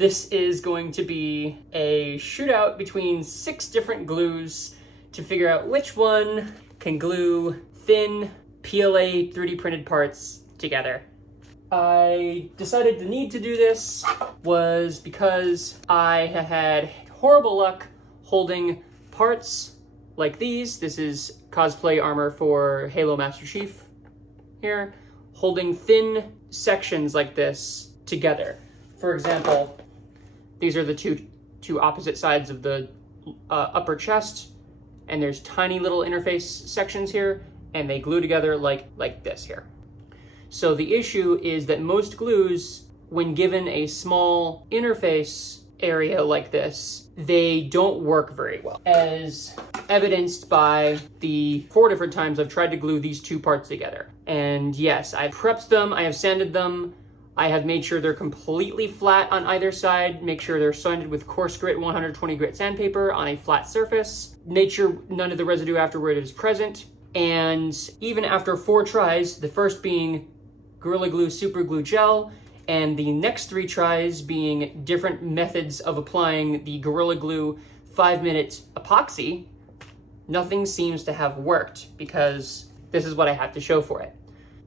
This is going to be a shootout between 6 different glues to figure out which one can glue thin PLA 3D printed parts together. I decided the need to do this was because I have had horrible luck holding parts like these. This is cosplay armor for Halo Master Chief here, holding thin sections like this together. For example, these are the two opposite sides of the upper chest, and there's tiny little interface sections here, and they glue together like this here. So the issue is that most glues, when given a small interface area like this, they don't work very well, as evidenced by the 4 different times I've tried to glue these 2 parts together. And yes, I've prepped them, I have sanded them, I have made sure they're completely flat on either side, make sure they're sanded with coarse grit 120 grit sandpaper on a flat surface, make sure none of the residue afterward is present. And even after 4 tries, the first being Gorilla Glue Super Glue Gel, and the next 3 tries being different methods of applying the Gorilla Glue 5-minute epoxy, nothing seems to have worked, because this is what I have to show for it.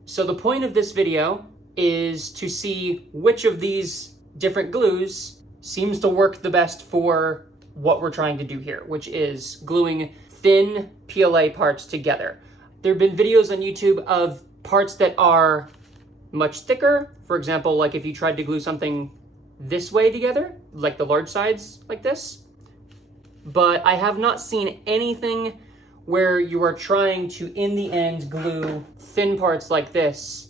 So the point of this video is to see which of these different glues seems to work the best for what we're trying to do here, which is gluing thin PLA parts together. There have been videos on YouTube of parts that are much thicker. For example, like if you tried to glue something this way together, like the large sides like this. But I have not seen anything where you are trying to, in the end, glue thin parts like this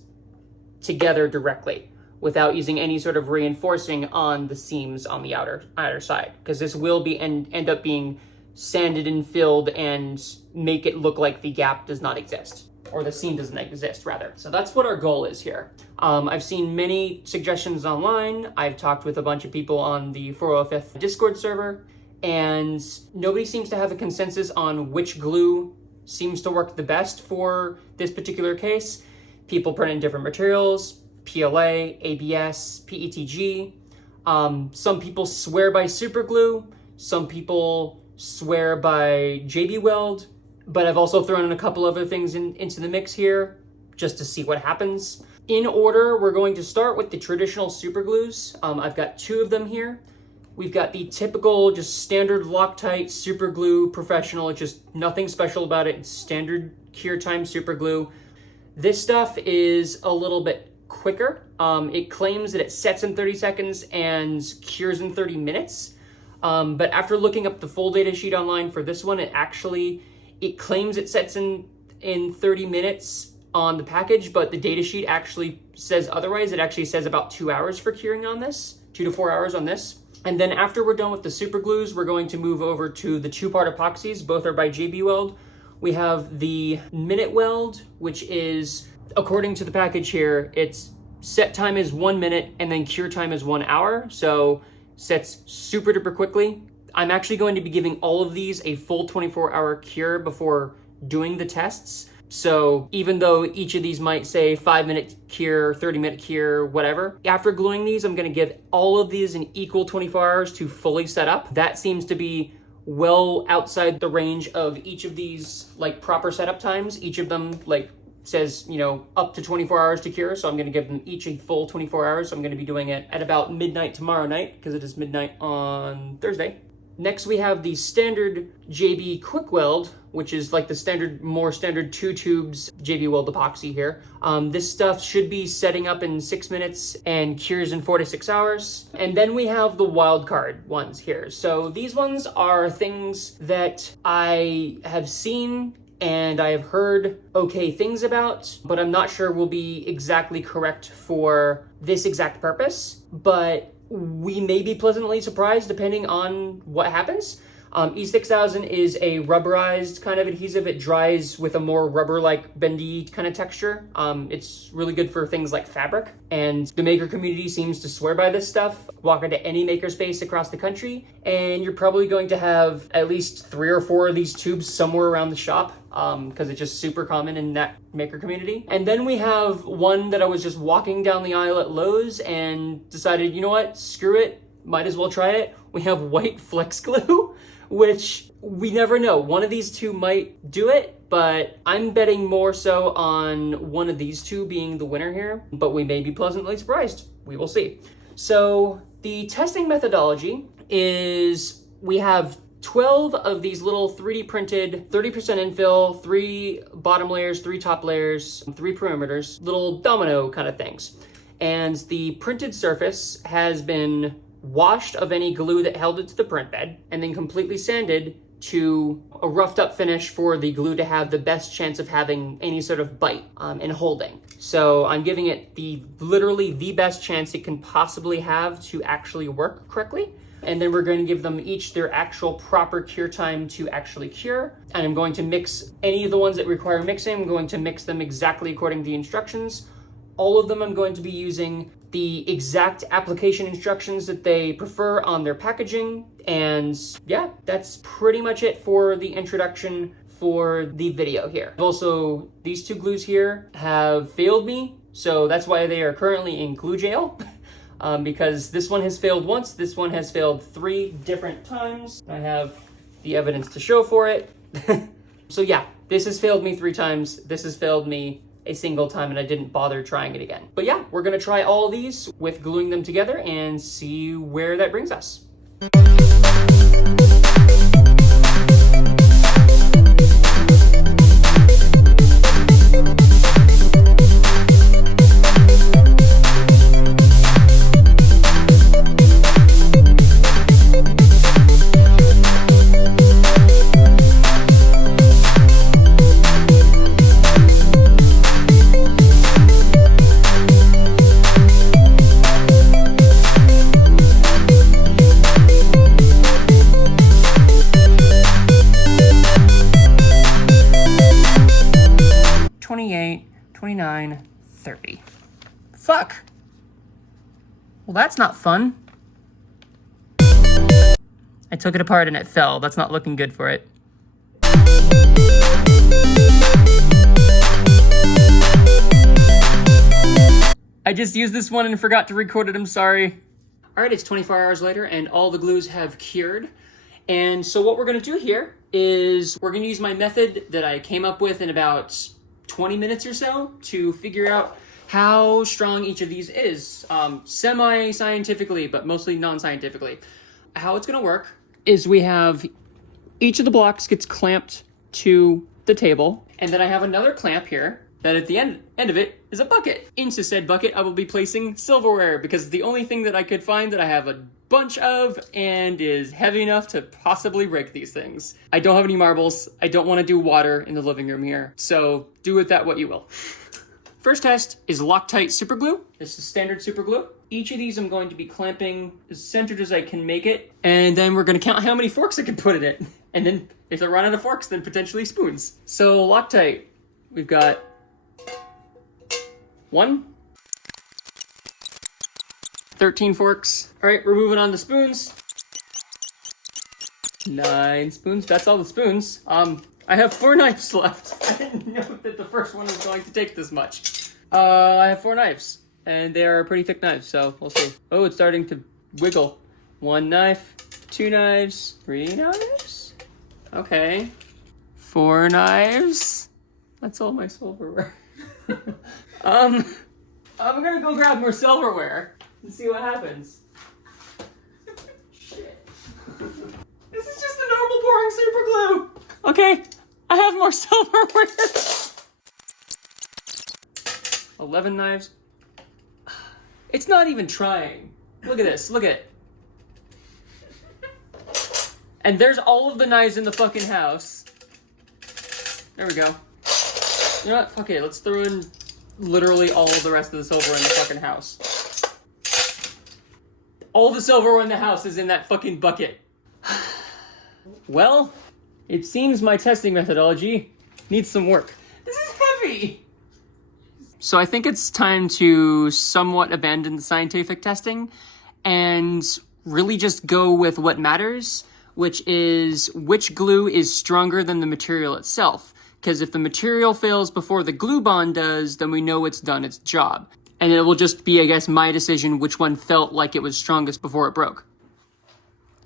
together directly without using any sort of reinforcing on the seams on the outer side, because this will be end up being sanded and filled and make it look like the gap does not exist, or the seam doesn't exist rather. So that's what our goal is here. I've seen many suggestions online. I've talked with a bunch of people on the 405th Discord server, and nobody seems to have a consensus on which glue seems to work the best for this particular case. People print in different materials, PLA, ABS, PETG. Some people swear by superglue. Some people swear by JB Weld. But I've also thrown in a couple other things into the mix here just to see what happens. In order, we're going to start with the traditional superglues. I've got 2 of them here. We've got the typical, just standard Loctite superglue professional. It's just nothing special about it. It's standard cure time superglue. This stuff is a little bit quicker. It claims that it sets in 30 seconds and cures in 30 minutes. But after looking up the full data sheet online for this one, it claims it sets in 30 minutes on the package, but the data sheet actually says otherwise. It actually says about 2 hours for curing on this, 2 to 4 hours on this. And then after we're done with the super glues, we're going to move over to the 2-part epoxies. Both are by JB Weld. We have the Minute Weld, which is, according to the package here, its set time is 1 minute and then cure time is 1 hour. So sets super duper quickly. I'm actually going to be giving all of these a full 24-hour cure before doing the tests. So even though each of these might say 5-minute cure, 30-minute cure, whatever, after gluing these, I'm going to give all of these an equal 24 hours to fully set up. That seems to be well outside the range of each of these like proper setup times. Each of them like says, you know, up to 24 hours to cure. So I'm going to give them each a full 24 hours. So I'm going to be doing it at about midnight tomorrow night, because it is midnight on Thursday. Next, we have the standard JB Kwik Weld, which is like the more standard 2 tubes JB Weld epoxy here. This stuff should be setting up in 6 minutes and cures in 4 to 6 hours. And then we have the wild card ones here. So these ones are things that I have seen and I have heard okay things about, but I'm not sure will be exactly correct for this exact purpose. But we may be pleasantly surprised depending on what happens. E6000 is a rubberized kind of adhesive. It dries with a more rubber-like bendy kind of texture. It's really good for things like fabric, and the maker community seems to swear by this stuff. Walk into any makerspace across the country, and you're probably going to have at least 3 or 4 of these tubes somewhere around the shop, because it's just super common in that maker community. And then we have one that I was just walking down the aisle at Lowe's and decided, you know what, screw it. might as well try it. We have white flex glue, which we never know. One of these two might do it, but I'm betting more so on one of these two being the winner here, but we may be pleasantly surprised. We will see. So the testing methodology is we have 12 of these little 3D printed 30% infill, 3 bottom layers, 3 top layers, 3 perimeters, little domino kind of things. And the printed surface has been washed of any glue that held it to the print bed and then completely sanded to a roughed up finish for the glue to have the best chance of having any sort of bite and holding. So I'm giving it literally the best chance it can possibly have to actually work correctly. And then we're going to give them each their actual proper cure time to actually cure. And I'm going to mix any of the ones that require mixing. I'm going to mix them exactly according to the instructions. All of them I'm going to be using the exact application instructions that they prefer on their packaging. And yeah, that's pretty much it for the introduction for the video here. Also, these 2 glues here have failed me, so that's why they are currently in glue jail. Because this one has failed once, this one has failed 3 different times. I have the evidence to show for it. So yeah, this has failed me 3 times. This has failed me a single time, and I didn't bother trying it again. But yeah, we're gonna try all of these with gluing them together and see where that brings us. Fuck. Well, that's not fun. I took it apart and it fell. That's not looking good for it. I just used this one and forgot to record it. I'm sorry. All right, it's 24 hours later and all the glues have cured. And so what we're gonna do here is we're gonna use my method that I came up with in about 20 minutes or so to figure out how strong each of these is, semi-scientifically, but mostly non-scientifically. How it's gonna work is we have each of the blocks gets clamped to the table, and then I have another clamp here that at the end of it is a bucket. Into said bucket, I will be placing silverware because it's the only thing that I could find that I have a bunch of and is heavy enough to possibly break these things. I don't have any marbles. I don't want to do water in the living room here, so do with that what you will. First test is Loctite superglue. This is standard superglue. Each of these I'm going to be clamping as centered as I can make it. And then we're gonna count how many forks I can put in it. And then if I run out of forks, then potentially spoons. So Loctite, we've got 1, 13 forks. All right, we're moving on to spoons. 9 spoons, that's all the spoons. I have 4 knives left. I didn't know that the first one was going to take this much. I have 4 knives, and they are pretty thick knives, so we'll see. Oh, it's starting to wiggle. 1 knife, 2 knives, 3 knives. Okay. 4 knives. That's all my silverware. I'm gonna go grab more silverware and see what happens. Shit. This is just a normal boring super glue. Okay, I have more silverware. 11 knives. It's not even trying. Look at this, look at it. And there's all of the knives in the fucking house. There we go. You know what, fuck it, let's throw in literally all of the rest of the silver in the fucking house. All the silver in the house is in that fucking bucket. Well, it seems my testing methodology needs some work. This is heavy! So I think it's time to somewhat abandon the scientific testing and really just go with what matters, which is which glue is stronger than the material itself. Because if the material fails before the glue bond does, then we know it's done its job. And it will just be, I guess, my decision which one felt like it was strongest before it broke.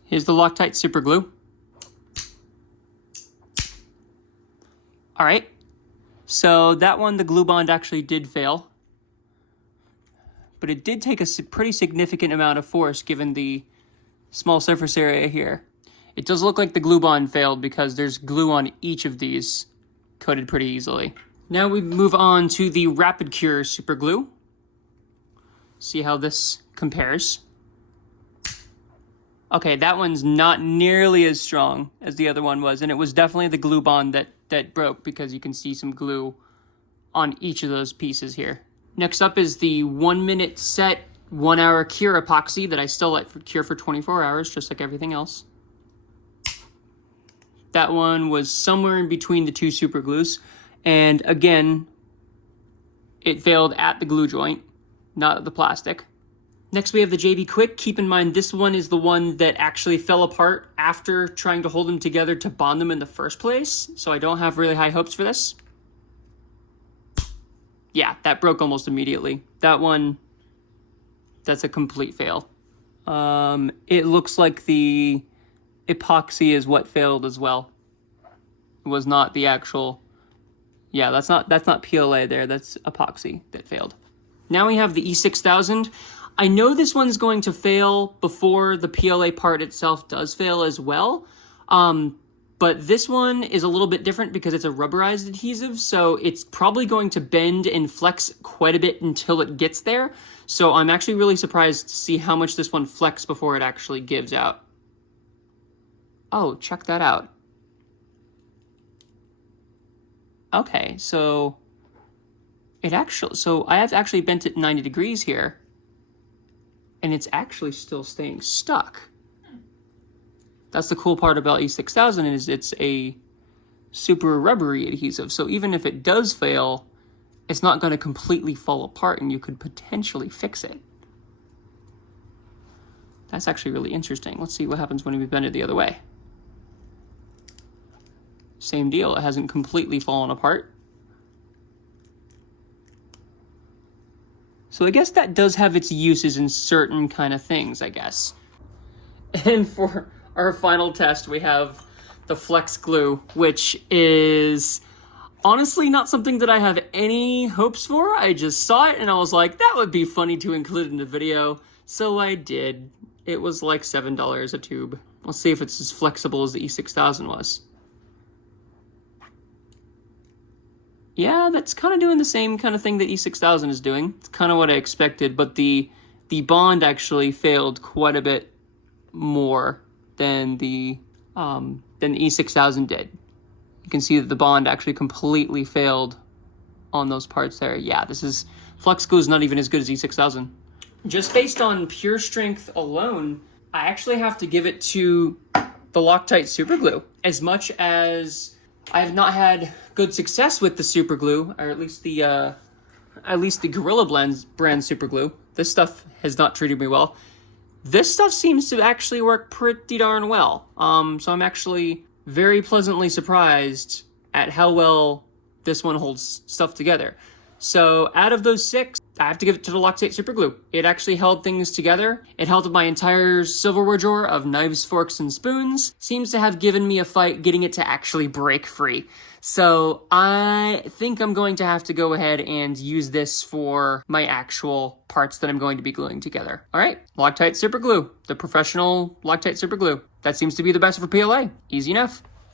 Here's the Loctite super glue. All right, so that one, the glue bond actually did fail, but it did take a pretty significant amount of force given the small surface area here. It does look like the glue bond failed because there's glue on each of these coated pretty easily. Now we move on to the Rapid Cure super glue. See how this compares. Okay, that one's not nearly as strong as the other one was, and it was definitely the glue bond that broke because you can see some glue on each of those pieces here. Next up is the 1 minute set 1 hour cure epoxy that I still let cure for 24 hours, just like everything else. That one was somewhere in between the two super glues, and again, it failed at the glue joint, not at the plastic. Next we have the JB Kwik. Keep in mind this one is the one that actually fell apart after trying to hold them together to bond them in the first place, so I don't have really high hopes for this. Yeah, that broke almost immediately. That one, that's a complete fail. It looks like the epoxy is what failed as well. It was not the actual, yeah, that's not PLA there, that's epoxy that failed. Now we have the E6000. I know this one's going to fail before the PLA part itself does fail as well. But this one is a little bit different because it's a rubberized adhesive, so it's probably going to bend and flex quite a bit until it gets there. So I'm actually really surprised to see how much this one flexes before it actually gives out. Oh, check that out. Okay, so I have actually bent it 90 degrees here, and it's actually still staying stuck. That's the cool part about E6000 is it's a super rubbery adhesive. So even if it does fail, it's not going to completely fall apart and you could potentially fix it. That's actually really interesting. Let's see what happens when we bend it the other way. Same deal, it hasn't completely fallen apart. So I guess that does have its uses in certain kind of things, I guess. And for our final test, we have the Flex Glue, which is honestly not something that I have any hopes for. I just saw it and I was like, that would be funny to include in the video. So I did. It was like $7 a tube. Let's see if it's as flexible as the E6000 was. Yeah, that's kind of doing the same kind of thing that E6000 is doing. It's kind of what I expected, but the bond actually failed quite a bit more than the E6000 did. You can see that the bond actually completely failed on those parts there. Yeah, Flex Glue is not even as good as E6000. Just based on pure strength alone, I actually have to give it to the Loctite super glue. As much as I have not had good success with the super glue, or at least the Gorilla brand super glue. This stuff has not treated me well. This stuff seems to actually work pretty darn well. So I'm actually very pleasantly surprised at how well this one holds stuff together. So out of those 6, I have to give it to the Loctite super glue. It actually held things together. It held my entire silverware drawer of knives, forks, and spoons. Seems to have given me a fight getting it to actually break free. So I think I'm going to have to go ahead and use this for my actual parts that I'm going to be gluing together. All right, Loctite super glue, the professional Loctite super glue. That seems to be the best for PLA. Easy enough.